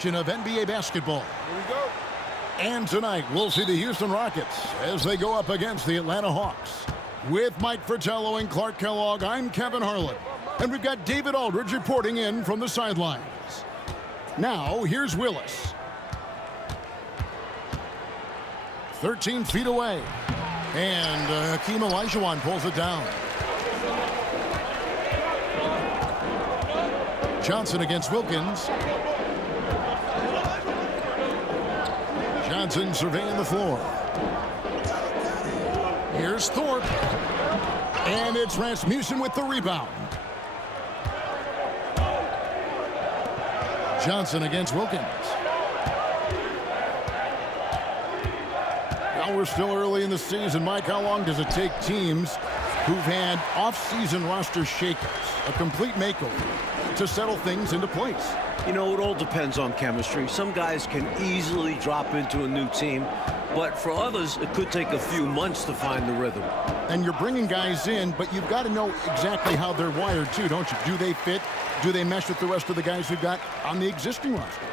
Of NBA basketball. Here we go. And tonight, we'll see the Houston Rockets as they go up against the Atlanta Hawks. With Mike Fratello and Clark Kellogg, I'm Kevin Harlan. And we've got David Aldridge reporting in from the sidelines. Now, here's Willis. 13 feet away. And Hakeem Olajuwon pulls it down. Johnson against Wilkins. Johnson surveying the floor. Here's Thorpe. And it's Rasmussen with the rebound. Johnson against Wilkins. Now we're still early in the season. Mike, how long does it take teams who've had off-season roster shakeups, a complete makeover, to settle things into place? You know, it all depends on chemistry. Some guys can easily drop into a new team, but for others, it could take a few months to find the rhythm. And you're bringing guys in, but you've got to know exactly how they're wired, too, don't you? Do they fit? Do they mesh with the rest of the guys you've got on the existing roster?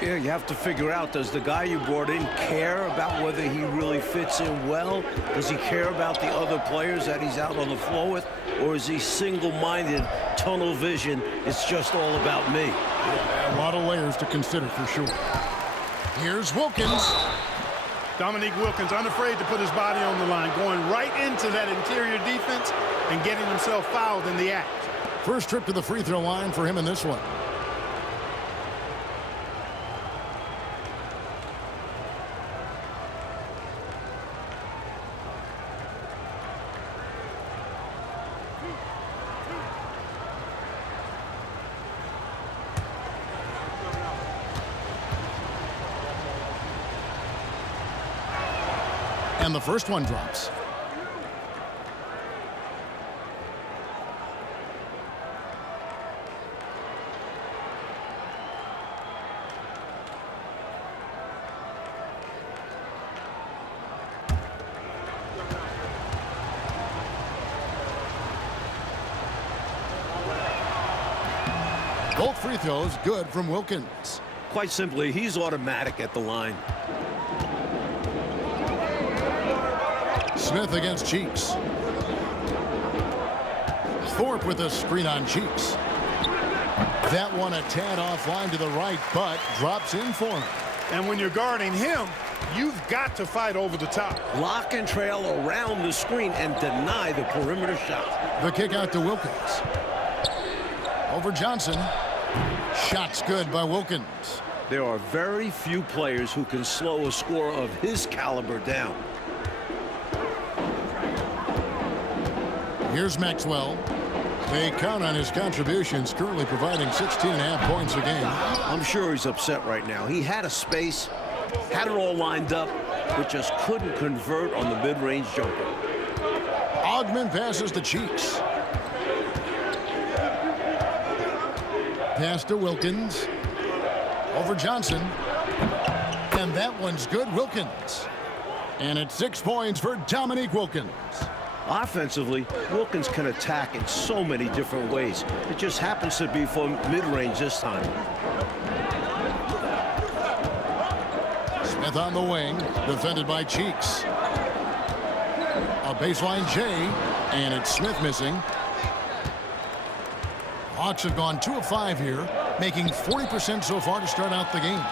Yeah, you have to figure out, does the guy you brought in care about whether he really fits in well? Does he care about the other players that he's out on the floor with? Or is he single-minded, tunnel vision, it's just all about me? Yeah, a lot of layers to consider for sure. Here's Wilkins. Dominique Wilkins, unafraid to put his body on the line, going right into that interior defense and getting himself fouled in the act. First trip to the free throw line for him in this one. And the first one drops. Both free throws good from Wilkins. Quite simply, he's automatic at the line. Smith against Cheeks. Thorpe with a screen on Cheeks. That one a tad offline to the right, but drops in for him. And when you're guarding him, you've got to fight over the top. Lock and trail around the screen and deny the perimeter shot. The kick out to Wilkins. Over Johnson. Shot's good by Wilkins. There are very few players who can slow a scorer of his caliber down. Here's Maxwell. They count on his contributions, currently providing 16.5 points a game. I'm sure he's upset right now. He had a space, had it all lined up, but just couldn't convert on the mid-range jumper. Ogman passes to Cheeks. Pass to Wilkins. Over Johnson. And that one's good, Wilkins. And it's 6 points for Dominique Wilkins. Offensively, Wilkins can attack in so many different ways. It just happens to be from mid-range this time. Smith on the wing, defended by Cheeks. A baseline J, and it's Smith missing. Hawks have gone 2 of 5 here, making 40% so far to start out the game.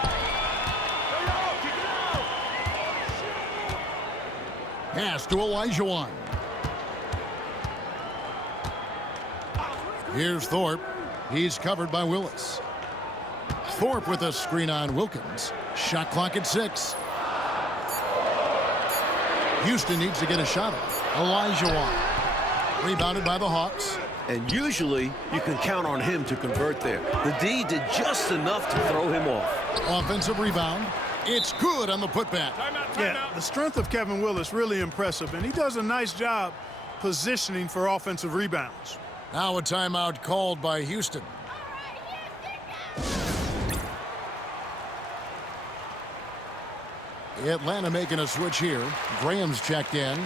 Pass to Olajuwon. Here's Thorpe. He's covered by Willis. Thorpe with a screen on Wilkins. Shot clock at 6. Houston needs to get a shot off. Olajuwon. Rebounded by the Hawks. And usually, you can count on him to convert there. The D did just enough to throw him off. Offensive rebound. It's good on the putback. Yeah, the strength of Kevin Willis really impressive, and he does a nice job positioning for offensive rebounds. Now a timeout called by Houston. Atlanta making a switch here. Graham's checked in.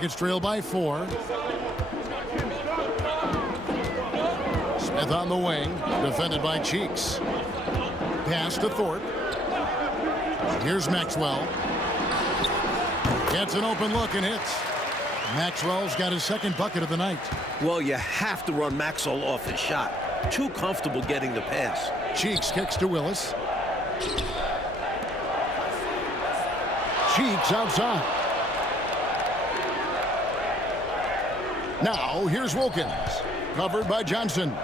Rockets trail by 4. Smith on the wing, defended by Cheeks. Pass to Thorpe. Here's Maxwell. Gets an open look and hits. Maxwell's got his second bucket of the night. Well, you have to run Maxwell off his shot. Too comfortable getting the pass. Cheeks kicks to Willis. Cheeks outside. Now here's Wilkins. Covered by Johnson.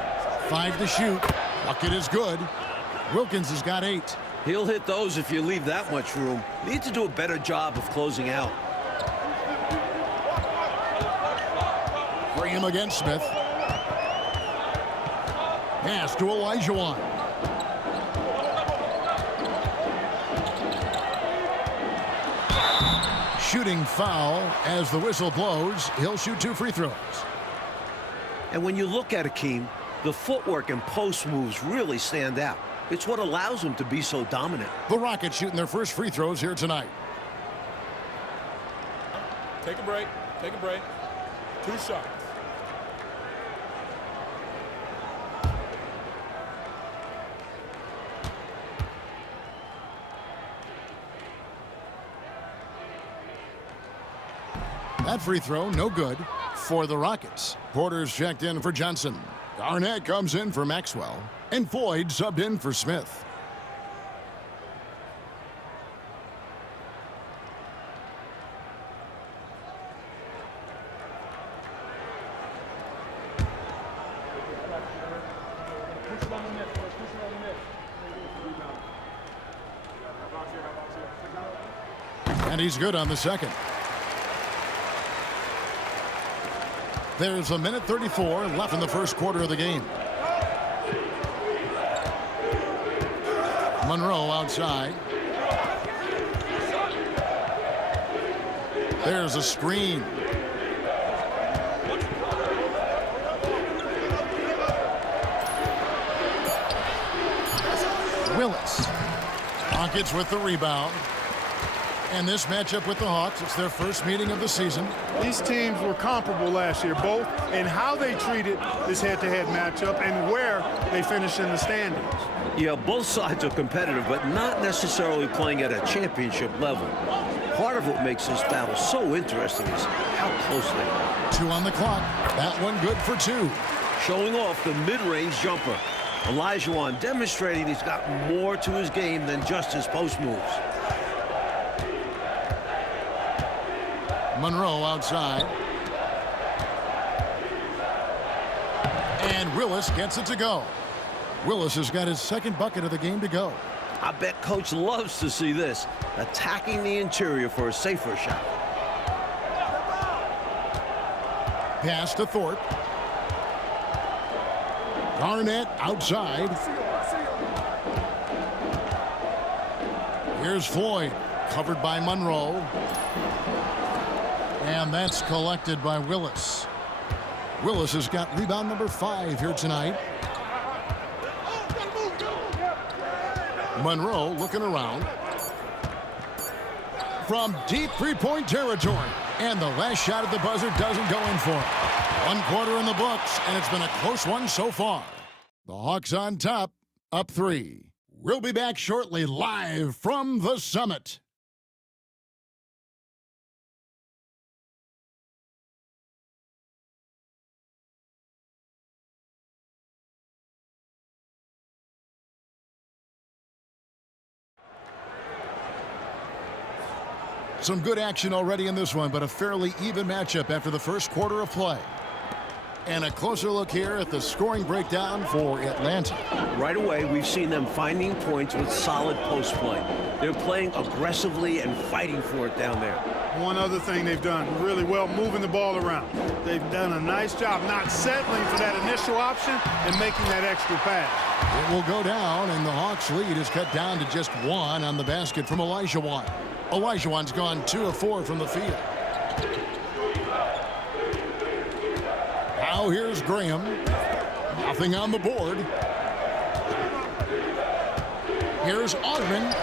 5 to shoot. Bucket is good. Wilkins has got 8. He'll hit those if you leave that much room. Need to do a better job of closing out. Graham against Smith. Pass to Olajuwon. Shooting foul as the whistle blows. He'll shoot 2 free throws. And when you look at Akeem, the footwork and post moves really stand out. It's what allows him to be so dominant. The Rockets shooting their first free throws here tonight. Take a break. Take a break. 2 shots. That free throw, no good for the Rockets. Porter's checked in for Johnson. Garnett comes in for Maxwell. And Floyd subbed in for Smith. And he's good on the second. There's a minute 34 left in the first quarter of the game. Monroe outside. There's a screen. Willis. Rockets with the rebound. And this matchup with the Hawks, it's their first meeting of the season. These teams were comparable last year, both in how they treated this head-to-head matchup and where they finished in the standings. Yeah, both sides are competitive, but not necessarily playing at a championship level. Part of what makes this battle so interesting is how close they are. 2 on the clock. That one good for 2. Showing off the mid-range jumper. Olajuwon demonstrating he's got more to his game than just his post moves. Monroe outside. And Willis gets it to go. Willis has got his second bucket of the game to go. I bet Coach loves to see this, attacking the interior for a safer shot. Pass to Thorpe. Garnett outside. Here's Floyd, covered by Monroe. And that's collected by Willis. Willis has got rebound number 5 here tonight. Monroe looking around. From deep three-point territory. And the last shot at the buzzer doesn't go in for it. 1 quarter in the books, and it's been a close one so far. The Hawks on top, up 3. We'll be back shortly, live from the Summit. Some good action already in this one, but a fairly even matchup after the first quarter of play. And a closer look here at the scoring breakdown for Atlanta. Right away, we've seen them finding points with solid post play. They're playing aggressively and fighting for it down there. One other thing they've done really well, moving the ball around. They've done a nice job not settling for that initial option and making that extra pass. It will go down, and the Hawks' lead is cut down to just 1 on the basket from Olajuwon. Olajuwon's gone 2 of 4 from the field. Now here's Graham. Nothing on the board. Here's Augman,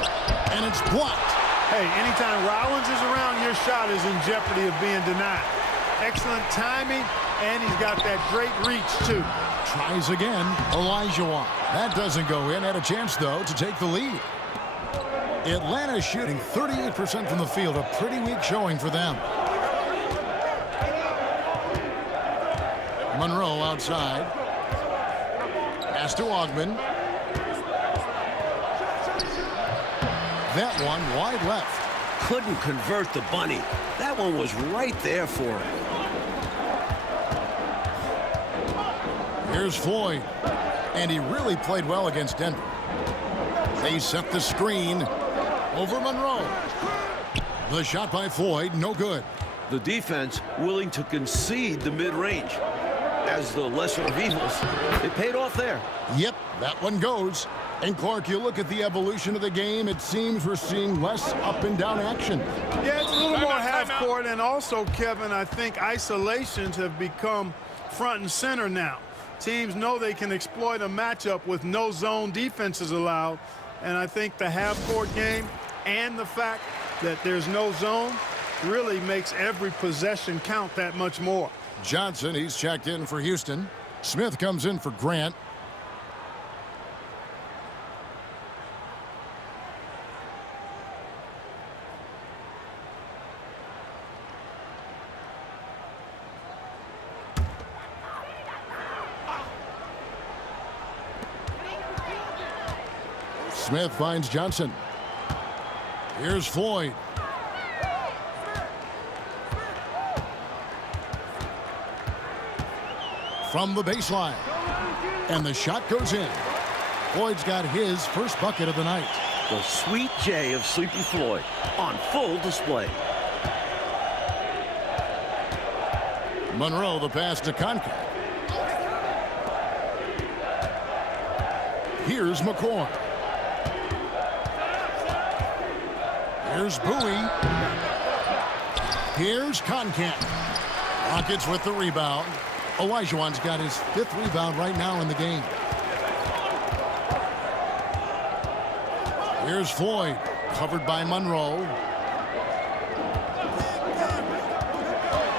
and it's blocked. Hey, anytime Rollins is around, your shot is in jeopardy of being denied. excellent timing, and he's got that great reach, too. Tries again. Olajuwon. That doesn't go in. Had a chance, though, to take the lead. Atlanta shooting 38% from the field. A pretty weak showing for them. Monroe outside. Pass to Ogman. That one wide left. Couldn't convert the bunny. That one was right there for him. Here's Floyd. And he really played well against Denver. They set the screen over Monroe. The shot by Floyd, no good. The defense willing to concede the mid-range. As the lesser of evils, it paid off there. Yep, that one goes. And Clark, you look at the evolution of the game, it seems we're seeing less up and down action. Yeah, it's a little more half court, and also, Kevin, I think isolations have become front and center now. Teams know they can exploit a matchup with no zone defenses allowed, and I think the half court game and the fact that there's no zone really makes every possession count that much more. Johnson, he's checked in for Houston. Smith comes in for Grant. Smith finds Johnson. Here's Floyd. From the baseline. And the shot goes in. Floyd's got his first bucket of the night. The sweet J of Sleepy Floyd on full display. Monroe, the pass to Concat. Here's McCoy. Here's Bowie. Here's Concat. Rockets with the rebound. Olajuwon's got his 5th rebound right now in the game. Here's Floyd, covered by Monroe.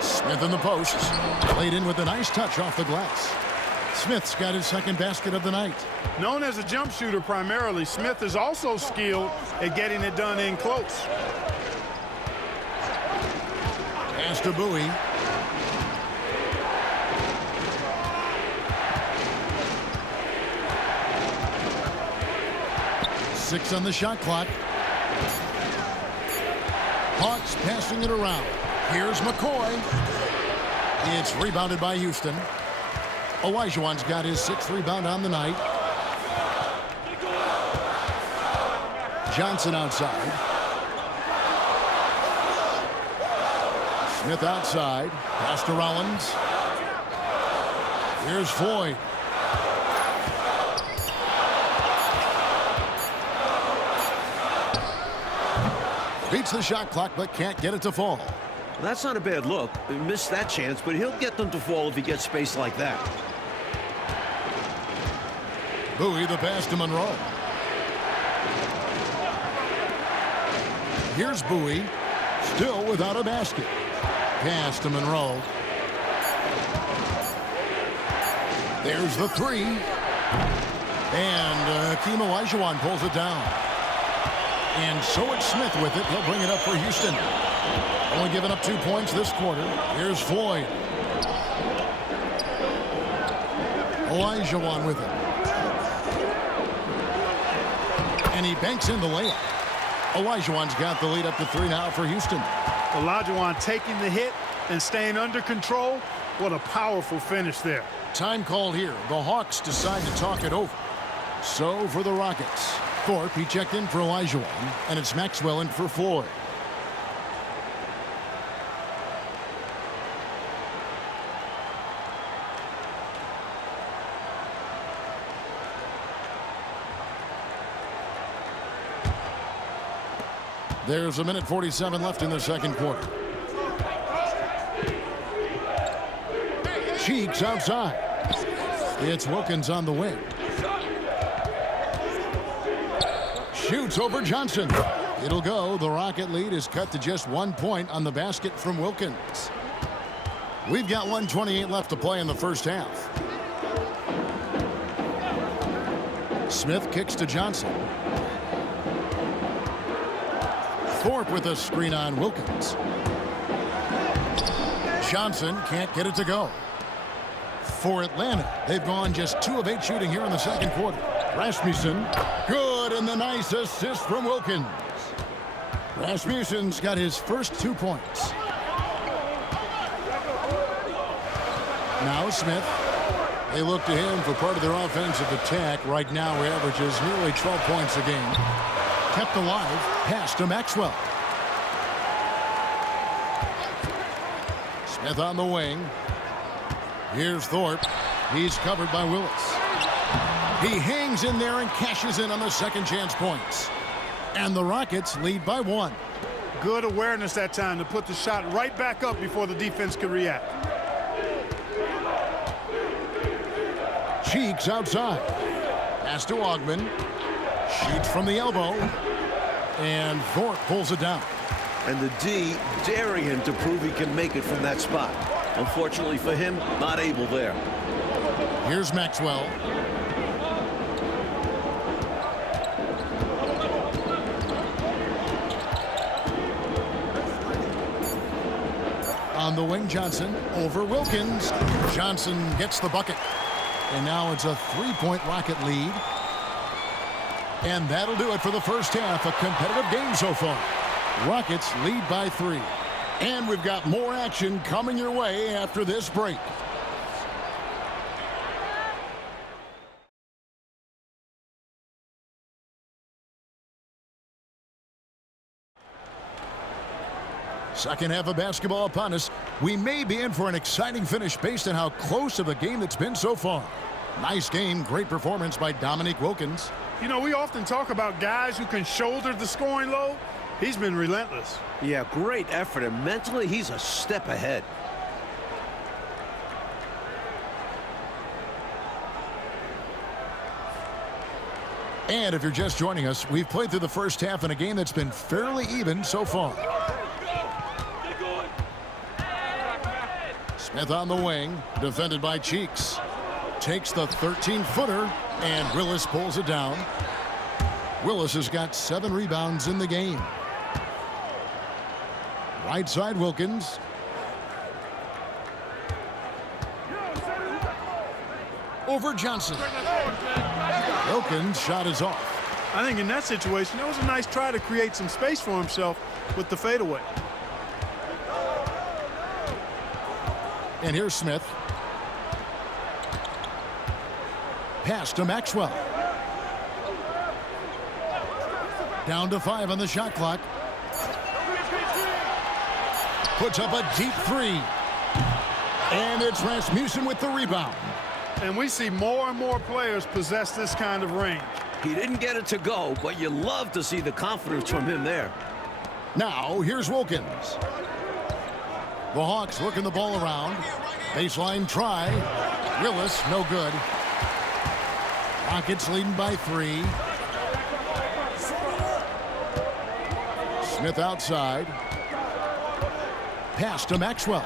Smith in the posts. Laid in with a nice touch off the glass. Smith's got his 2nd basket of the night. Known as a jump shooter primarily, Smith is also skilled at getting it done in close. Pass to Bowie. Six on the shot clock. Hawks passing it around. Here's McCoy. It's rebounded by Houston. Olajuwon's got his 6th rebound on the night. Johnson outside. Smith outside. Pass to Rollins. Here's Floyd. Beats the shot clock, but can't get it to fall. That's not a bad look. He missed that chance, but he'll get them to fall if he gets space like that. Bowie, the pass to Monroe. Here's Bowie, still without a basket. Pass to Monroe. There's the 3. And Hakeem Olajuwon pulls it down. And so it's Smith with it. He'll bring it up for Houston. Only giving up 2 points this quarter. Here's Floyd. Olajuwon with it. And he banks in the layup. Olajuwon's got the lead up to 3 now for Houston. Olajuwon taking the hit and staying under control. What a powerful finish there. Time called here. The Hawks decide to talk it over. So for the Rockets, Thorpe, he checked in for Olajuwon, and it's Maxwell in for Floyd. There's 1:47 left in the second quarter. Cheeks outside. It's Wilkins on the wing. Shoots over Johnson. It'll go. The Rocket lead is cut to just 1 point on the basket from Wilkins. We've got 1:28 left to play in the first half. Smith kicks to Johnson. Thorpe with a screen on Wilkins. Johnson can't get it to go. For Atlanta, they've gone just 2 of 8 shooting here in the second quarter. Rasmussen, good, and the nice assist from Wilkins. Rasmussen's got his first 2 points. Now Smith. They look to him for part of their offensive attack. Right now he averages nearly 12 points a game. Kept alive, pass to Maxwell. Smith on the wing. Here's Thorpe. He's covered by Willis. He hangs in there and cashes in on the second chance points. And the Rockets lead by 1. Good awareness that time to put the shot right back up before the defense could react. Cheeks outside. Pass to Augman. Shoots from the elbow. And Thorpe pulls it down. And the D daring him to prove he can make it from that spot. Unfortunately for him, not able there. Here's Maxwell. On the wing, Johnson over Wilkins. Johnson gets the bucket. And now it's a 3-point Rocket lead. And that'll do it for the first half. A competitive game so far. Rockets lead by 3. And we've got more action coming your way after this break. Second half of basketball upon us. We may be in for an exciting finish based on how close of a game it's been so far. Nice game, great performance by Dominique Wilkins. You know, we often talk about guys who can shoulder the scoring load. He's been relentless. Yeah, great effort, and mentally he's a step ahead. And if you're just joining us, we've played through the first half in a game that's been fairly even so far. Smith on the wing, defended by Cheeks. Takes the 13-footer, and Willis pulls it down. Willis has got 7 rebounds in the game. Right side, Wilkins. Over Johnson. Wilkins' shot is off. I think in that situation, that was a nice try to create some space for himself with the fadeaway. And here's Smith. Pass to Maxwell. Down to 5 on the shot clock. Puts up a deep 3. And it's Rasmussen with the rebound. And we see more and more players possess this kind of range. He didn't get it to go, but you love to see the confidence from him there. Now, here's Wilkins. The Hawks working the ball around. Baseline try. Willis, no good. Rockets leading by 3. Smith outside. Pass to Maxwell.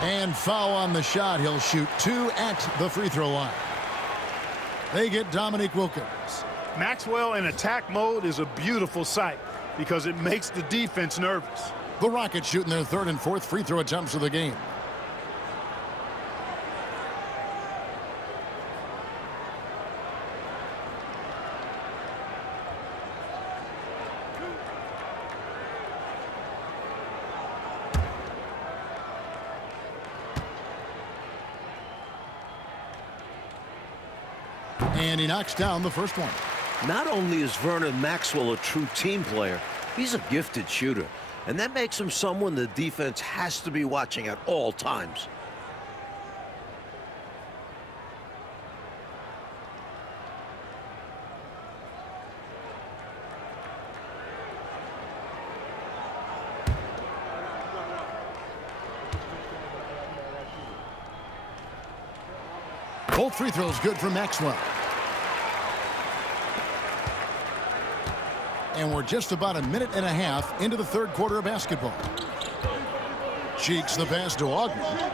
And foul on the shot. He'll shoot 2 at the free throw line. They get Dominique Wilkins. Maxwell in attack mode is a beautiful sight because it makes the defense nervous. The Rockets shooting their 3rd and 4th free throw attempts of the game. And he knocks down the first one. Not only is Vernon Maxwell a true team player, he's a gifted shooter. And that makes him someone the defense has to be watching at all times. Both free throws good for Maxwell. And we're just about a minute and a half into the 3rd quarter of basketball. Cheeks the pass to Augman.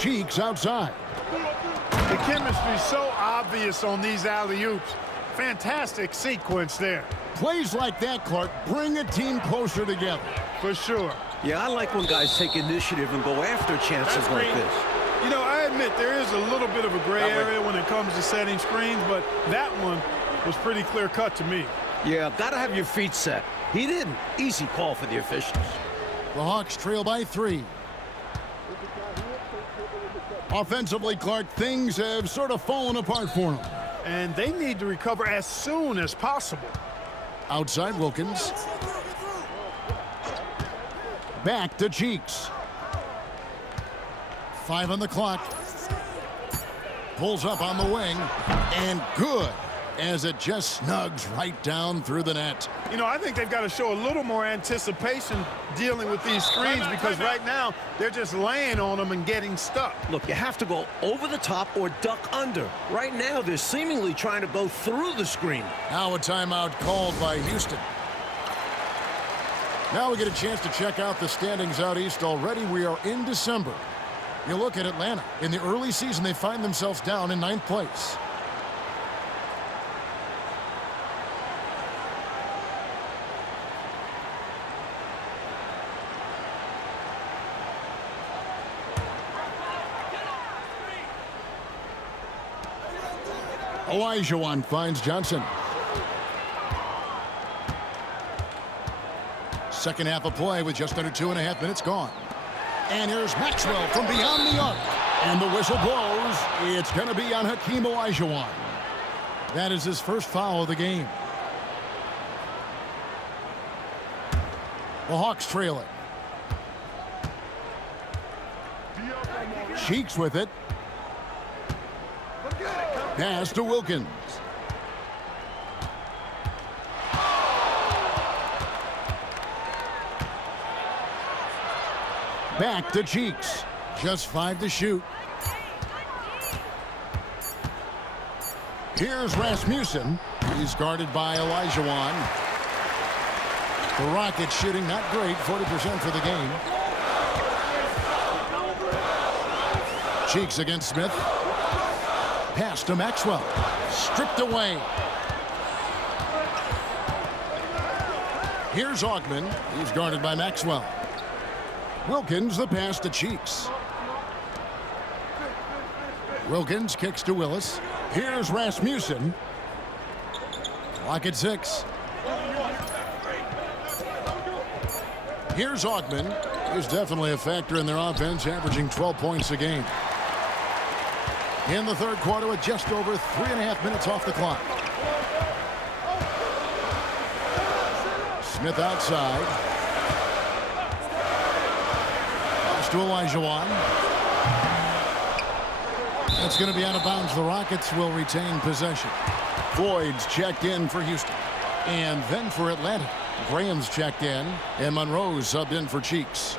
Cheeks outside. The chemistry's so obvious on these alley-oops. Fantastic sequence there. Plays like that, Clark, bring a team closer together. For sure. Yeah, I like when guys take initiative and go after chances like this. You know, I admit there is a little bit of a gray area when it comes to setting screens, but that one was pretty clear-cut to me. Yeah, gotta have your feet set. He didn't. Easy call for the officials. The Hawks trail by 3. Offensively, Clark, things have sort of fallen apart for them. And they need to recover as soon as possible. Outside Wilkins. Back to Cheeks. 5 on the clock. Pulls up on the wing. And good, as it just snugs right down through the net. You know, I think they've got to show a little more anticipation dealing with these screens because right now they're just laying on them and getting stuck. Look, you have to go over the top or duck under. Right now, they're seemingly trying to go through the screen. Now a timeout called by Houston. Now we get a chance to check out the standings out east. Already we are in December. You look at Atlanta. In the early season, they find themselves down in 9th place. Olajuwon finds Johnson. Second half of play with just under 2.5 minutes gone. And here's Maxwell from beyond the arc. And the whistle blows. It's going to be on Hakeem Olajuwon. That is his first foul of the game. The Hawks trail it. Cheeks with it. Pass to Wilkins. Back to Cheeks. Just 5 to shoot. Here's Rasmussen. He's guarded by Olajuwon. The Rockets shooting not great, 40% for the game. Cheeks against Smith. Pass to Maxwell. Stripped away. Here's Augman. He's guarded by Maxwell. Wilkins the pass to Cheeks. Wilkins kicks to Willis. Here's Rasmussen. Clock at 6. Here's Augman. He's definitely a factor in their offense, averaging 12 points a game. In the third quarter with just over 3.5 minutes off the clock. Smith outside. Pass to Olajuwon. That's going to be out of bounds. The Rockets will retain possession. Floyd's checked in for Houston. And then for Atlanta. Graham's checked in. And Monroe's subbed in for Cheeks.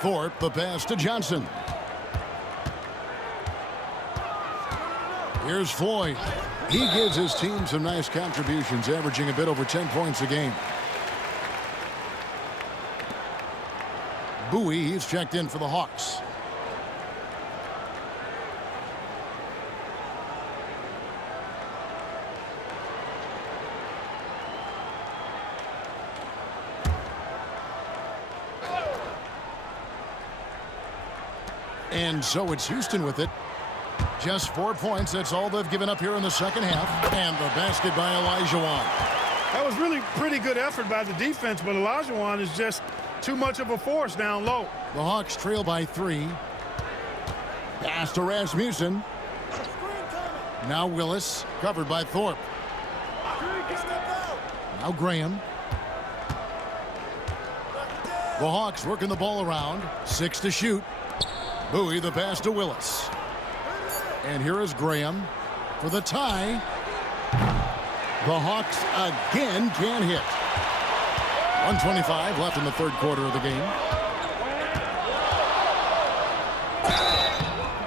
Thorpe, the pass to Johnson. Here's Floyd. He gives his team some nice contributions, averaging a bit over 10 points a game. Bowie, he's checked in for the Hawks. And so it's Houston with it. Just 4 points. That's all they've given up here in the second half. And the basket by Olajuwon. That was really pretty good effort by the defense, but Olajuwon is just too much of a force down low. The Hawks trail by 3. Pass to Rasmussen. Now Willis, covered by Thorpe. Now Graham. The Hawks working the ball around. 6 to shoot. Bowie the pass to Willis. And here is Graham for the tie. The Hawks again can't hit. 1:25 left in the third quarter of the game.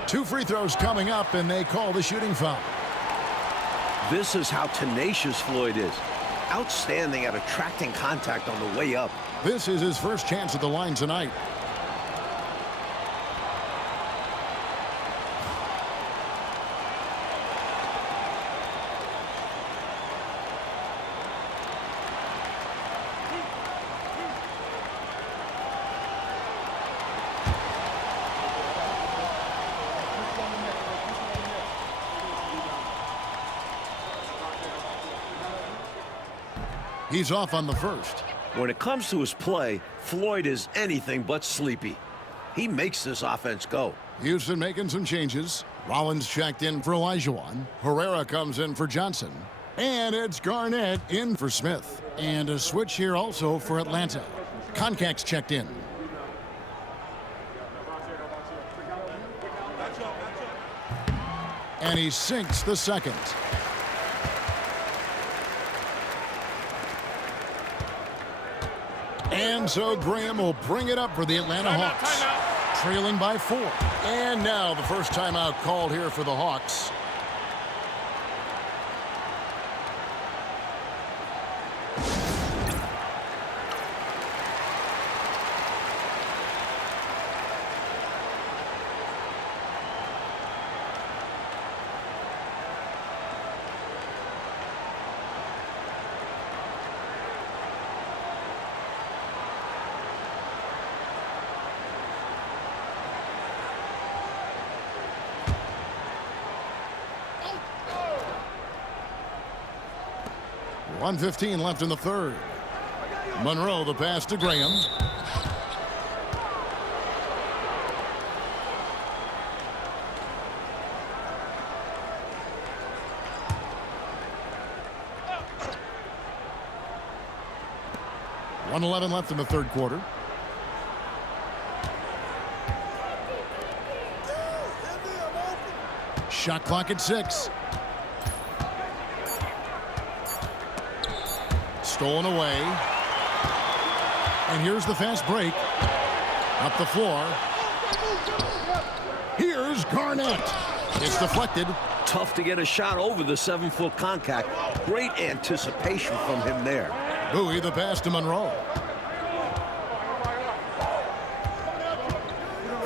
2 free throws coming up, and they call the shooting foul. This is how tenacious Floyd is. Outstanding at attracting contact on the way up. This is his first chance at the line tonight. He's off on the first. When it comes to his play, Floyd is anything but sleepy. He makes this offense go. Houston making some changes. Rollins checked in for Olajuwon. Herrera comes in for Johnson. And it's Garnett in for Smith. And a switch here also for Atlanta. Concax checked in. And he sinks the second. And so Graham will bring it up for the Atlanta Hawks. Trailing by 4. And now the first timeout called here for the Hawks. .115 left in the third. Monroe the pass to Graham. .111 left in the third quarter. Shot clock at 6. Stolen away. And here's the fast break. Up the floor. Here's Garnett. It's deflected. Tough to get a shot over the 7-foot contact. Great anticipation from him there. Bowie the pass to Monroe.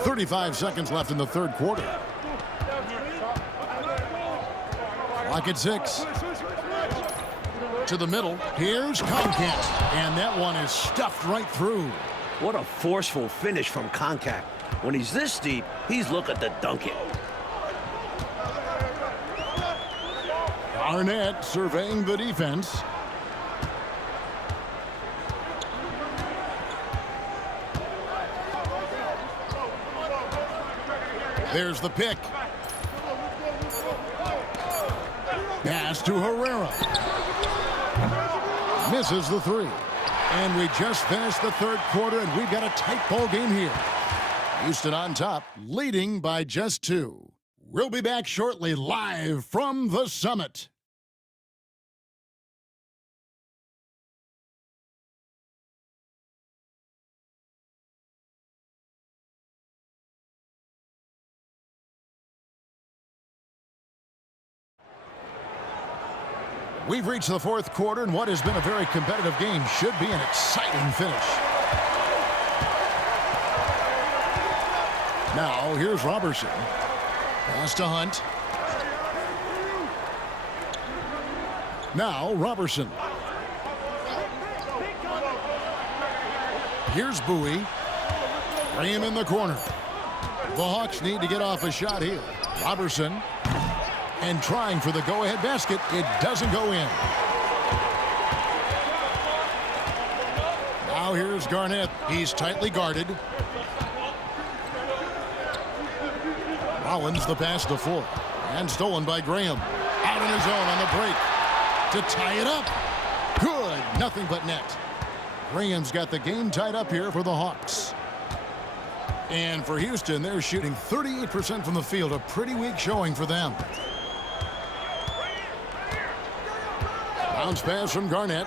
35 seconds left in the third quarter. Clock at 6. To the middle. Here's Concact. And that one is stuffed right through. What a forceful finish from Concact. When he's this deep, he's looking to dunk it. Garnett surveying the defense. There's the pick. Pass to Herrera. Misses the 3. And we just finished the third quarter, and we've got a tight ball game here. Houston on top, leading by just 2. We'll be back shortly, live from the Summit. We've reached the fourth quarter, and what has been a very competitive game should be an exciting finish. Now, here's Robertson. Pass to Hunt. Now, Robertson. Here's Bowie. Graham in the corner. The Hawks need to get off a shot here. Robertson. And trying for the go-ahead basket. It doesn't go in. Now here's Garnett. He's tightly guarded. Rollins the pass to Full. And stolen by Graham. Out on his own on the break. To tie it up. Good. Nothing but net. Graham's got the game tied up here for the Hawks. And for Houston, they're shooting 38% from the field. A pretty weak showing for them. Bounce pass from Garnett.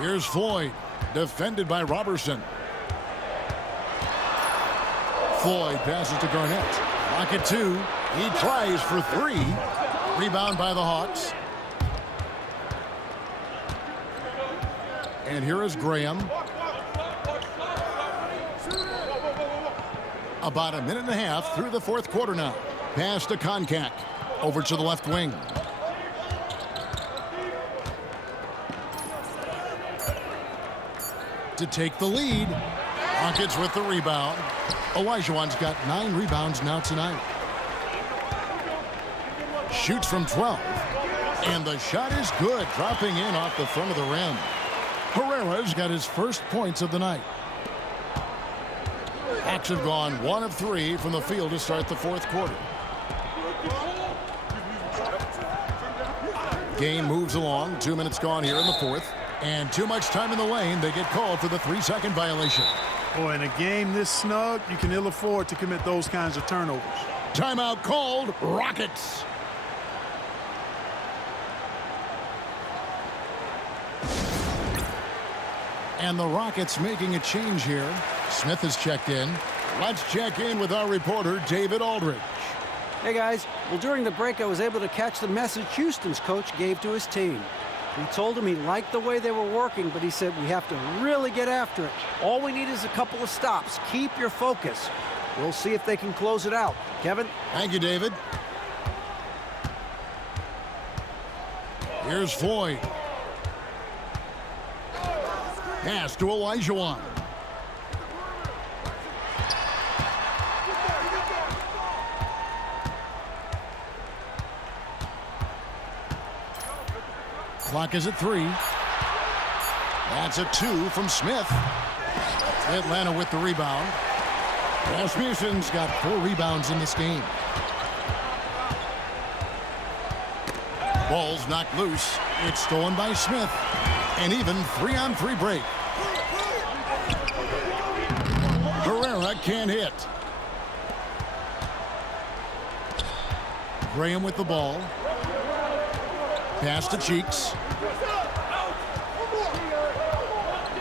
Here's Floyd, defended by Robertson. Floyd passes to Garnett. Rocket 2. He tries for 3. Rebound by the Hawks. And here is Graham. About a minute and a half through the fourth quarter now. Pass to Koncak. Over to the left wing. To take the lead. Rockets with the rebound. Olajuwon's got 9 rebounds now tonight. Shoots from 12. And the shot is good, dropping in off the front of the rim. Herrera's got his first points of the night. Hawks have gone 1 of 3 from the field to start the fourth quarter. Game moves along. 2 minutes gone here in the fourth. And too much time in the lane. They get called for the 3-second violation. Boy, in a game this snug, you can ill afford to commit those kinds of turnovers. Timeout called. Rockets. And the Rockets making a change here. Smith has checked in. Let's check in with our reporter, David Aldridge. Hey, guys. Well, during the break, I was able to catch the message Houston's coach gave to his team. He told him he liked the way they were working, but he said we have to really get after it. All we need is a couple of stops. Keep your focus. We'll see if they can close it out. Kevin? Thank you, David. Here's Floyd. Pass to Olajuwon. Clock is at 3. That's a 2 from Smith. Atlanta with the rebound. Rasmussen's got 4 rebounds in this game. Ball's knocked loose. It's stolen by Smith. And even 3-on-3 break. Herrera can't hit. Graham with the ball. Pass to Cheeks.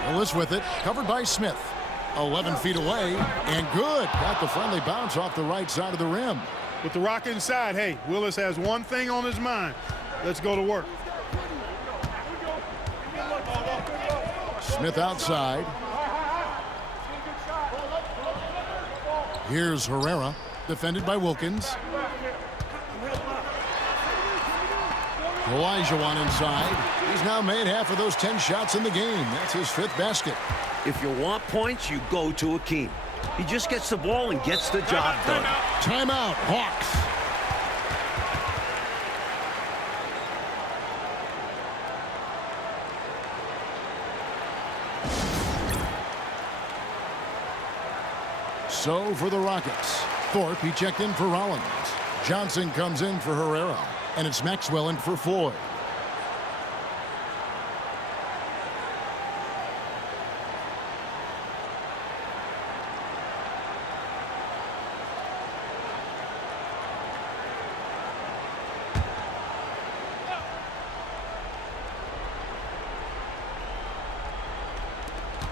Willis with it. Covered by Smith. 11 feet away. And good. Got the friendly bounce off the right side of the rim. With the rock inside, hey, Willis has one thing on his mind. Let's go to work. Smith outside. Here's Herrera. Defended by Wilkins. Olajuwon inside. He's now made half of those 10 shots in the game. That's his 5th basket. If you want points, you go to Akeem. He just gets the ball and gets the job done. Timeout, Hawks. So for the Rockets, Thorpe, he checked in for Rollins. Johnson comes in for Herrera. And it's Maxwell in for Floyd.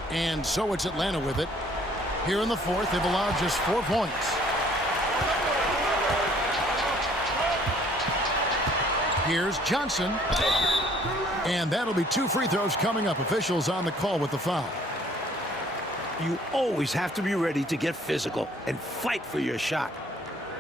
And so it's Atlanta with it. Here in the fourth, they've allowed just 4 points. Here's Johnson. And that'll be 2 free throws coming up. Officials on the call with the foul. You always have to be ready to get physical and fight for your shot.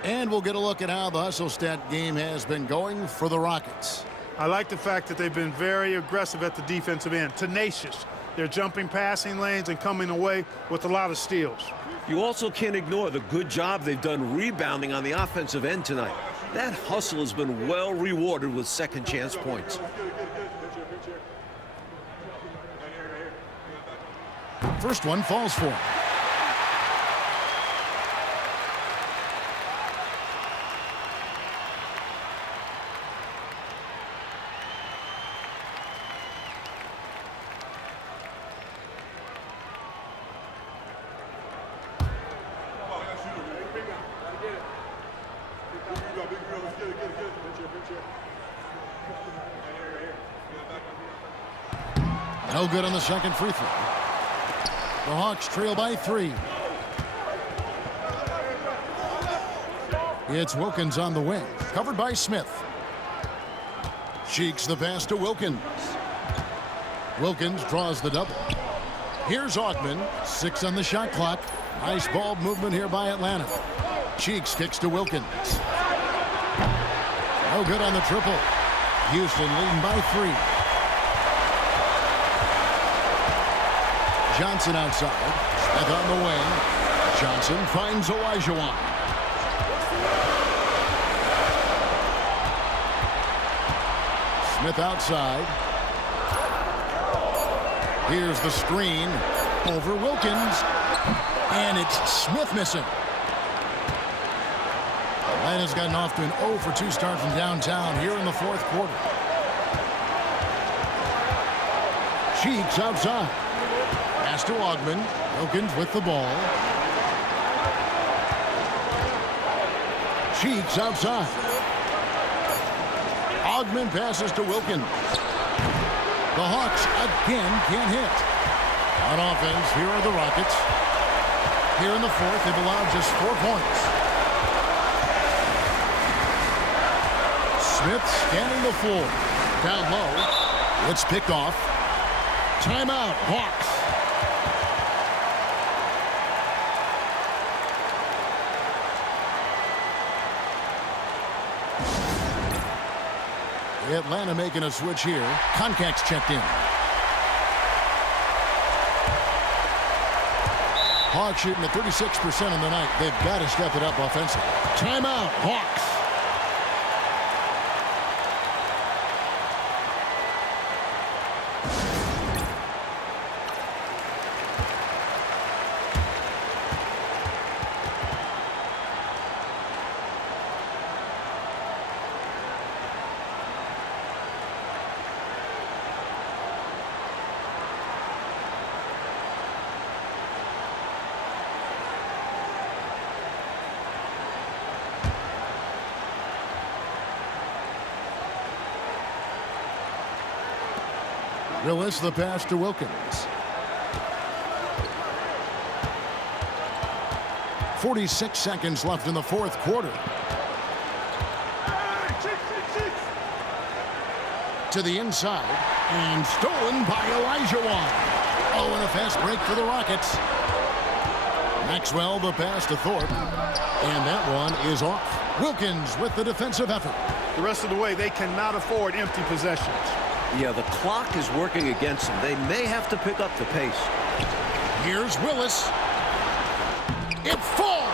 And we'll get a look at how the hustle stat game has been going for the Rockets. I like the fact that they've been very aggressive at the defensive end, tenacious. They're jumping passing lanes and coming away with a lot of steals. You also can't ignore the good job they've done rebounding on the offensive end tonight. That hustle has been well rewarded with second chance points. First one falls for him. No good on the second free throw. The Hawks trail by 3. It's Wilkins on the wing, covered by Smith. Cheeks the pass to Wilkins. Wilkins draws the double. Here's Augman, 6 on the shot clock. Nice ball movement here by Atlanta. Cheeks kicks to Wilkins. No good on the triple. Houston leading by 3. Johnson outside. Smith on the wing. Johnson finds Olajuwon. Smith outside. Here's the screen over Wilkins. And it's Smith missing. Atlanta's gotten off to an 0 for 2 start from downtown here in the 4th quarter. Cheeks outside. Pass to Augman. Wilkins with the ball. Cheeks outside. Augman passes to Wilkins. The Hawks again can't hit. On offense, here are the Rockets. Here in the 4th, they've allowed just 4 points. Smith scanning the floor. Down low. It's picked off. Timeout, Hawks. Atlanta making a switch here. Koncak's checked in. Hawks shooting at 36% on the night. They've got to step it up offensively. Timeout, Hawks. Willis the pass to Wilkins. 46 seconds left in the 4th quarter. To the inside and stolen by Olajuwon. Oh, and a fast break for the Rockets. Maxwell the pass to Thorpe, and that one is off. Wilkins with the defensive effort. The rest of the way, they cannot afford empty possessions. Yeah, the clock is working against them. They may have to pick up the pace. Here's Willis. It falls!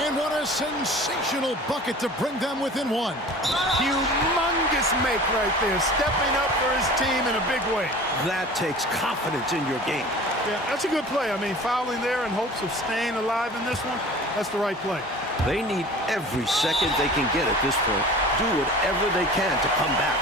And what a sensational bucket to bring them within 1. Humongous make right there, stepping up for his team in a big way. That takes confidence in your game. Yeah, that's a good play. I mean, fouling there in hopes of staying alive in this one, that's the right play. They need every second they can get at this point. Do whatever they can to come back.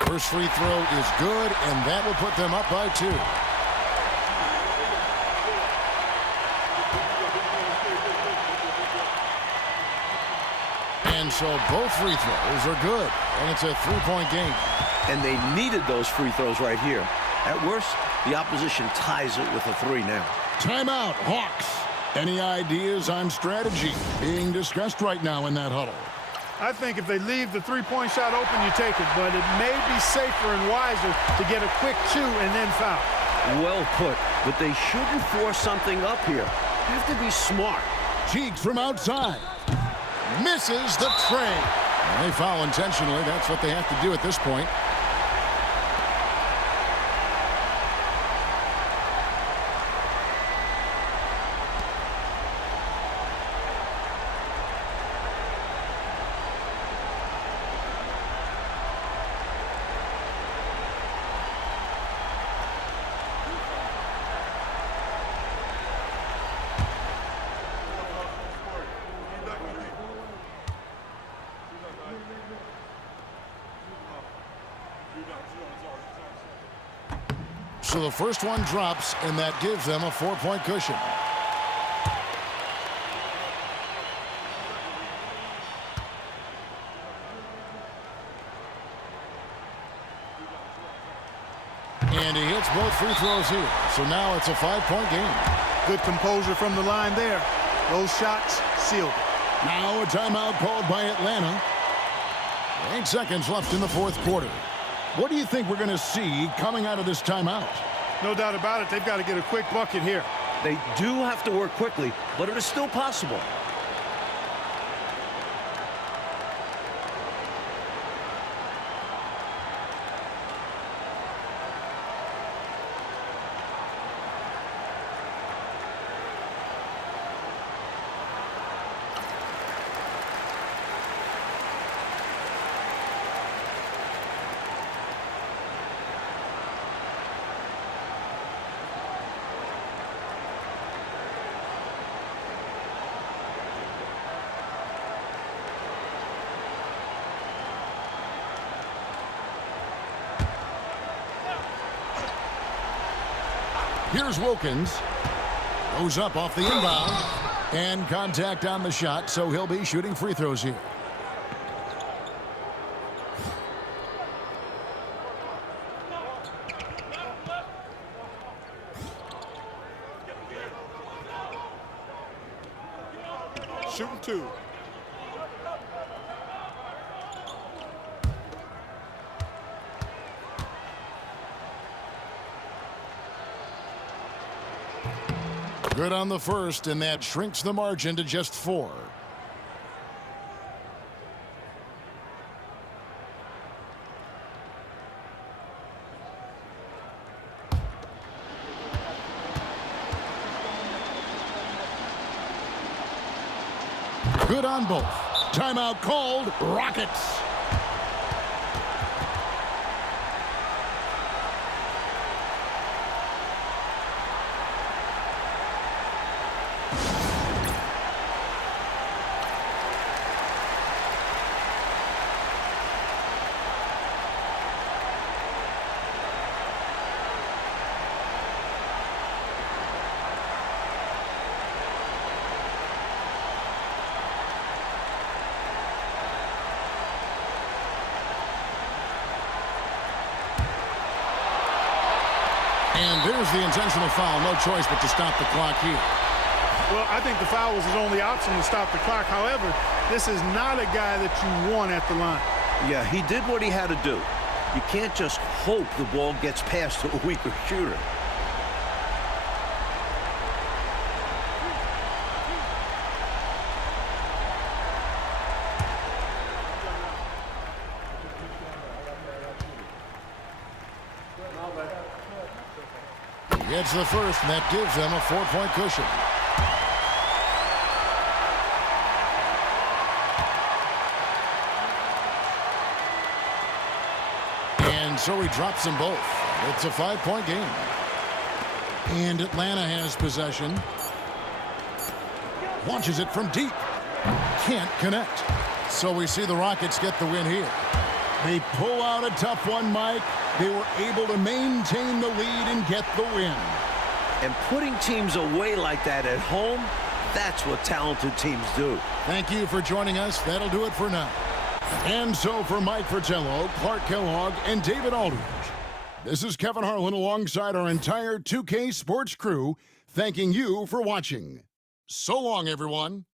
First free throw is good, and that will put them up by 2. And so both free throws are good, and it's a 3-point game. And they needed those free throws right here. At worst, the opposition ties it with a 3 now. Timeout, Hawks. Any ideas on strategy being discussed right now in that huddle? I think if they leave the three-point shot open, you take it, but it may be safer and wiser to get a quick 2 and then foul. Well put, but they shouldn't force something up here. Have to be smart. Cheeks from outside. Misses the tray. They foul intentionally. That's what they have to do at this point. So the first one drops, and that gives them a 4-point cushion. And he hits both free throws here. So now it's a 5-point game. Good composure from the line there. Those shots sealed it. Now a timeout called by Atlanta. 8 seconds left in the fourth quarter. What do you think we're going to see coming out of this timeout? No doubt about it. They've got to get a quick bucket here. They do have to work quickly, but it is still possible. Here's Wilkins. Goes up off the inbound. And contact on the shot, so he'll be shooting free throws here. Shooting 2. Good on the first, and that shrinks the margin to just 4. Good on both. Timeout called. Rockets. And there's the intentional foul. No choice but to stop the clock here. Well, I think the foul was his only option to stop the clock. However, this is not a guy that you want at the line. Yeah, he did what he had to do. You can't just hope the ball gets past to a weaker shooter. Gets the first, and that gives them a 4-point cushion. And so he drops them both. It's a 5-point game. And Atlanta has possession. Launches it from deep. Can't connect. So we see the Rockets get the win here. They pull out a tough one, Mike. They were able to maintain the lead and get the win. And putting teams away like that at home, that's what talented teams do. Thank you for joining us. That'll do it for now. And so for Mike Fratello, Clark Kellogg, and David Aldridge, this is Kevin Harlan alongside our entire 2K Sports crew, thanking you for watching. So long, everyone.